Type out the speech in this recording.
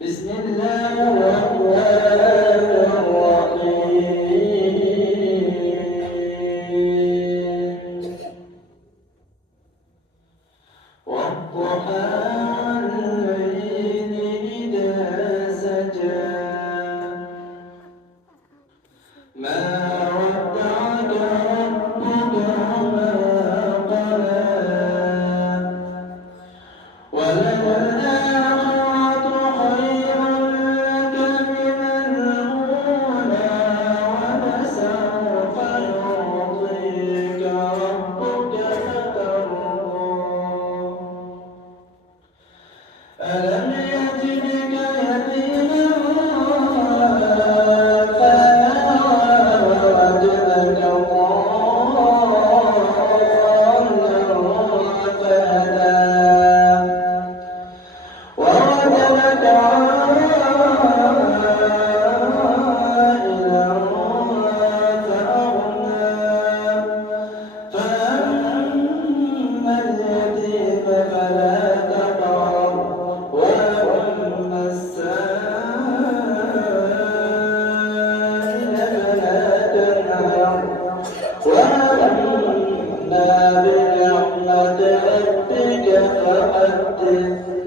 بسم الله الرحمن الرحيم والضحى والليل إذا سجى ما ودعك ربك وما قلى وللآخرة خير لك من الأولى ولسوف يعطيك ربك فترضى ألم يجدك يتيما فوجدك ضالا فهدى ووجدك عائلا فأغنى فأما اليتيم فلا تقهر وأما السائل فلا تنهر وأما بنعمة ربك فحدث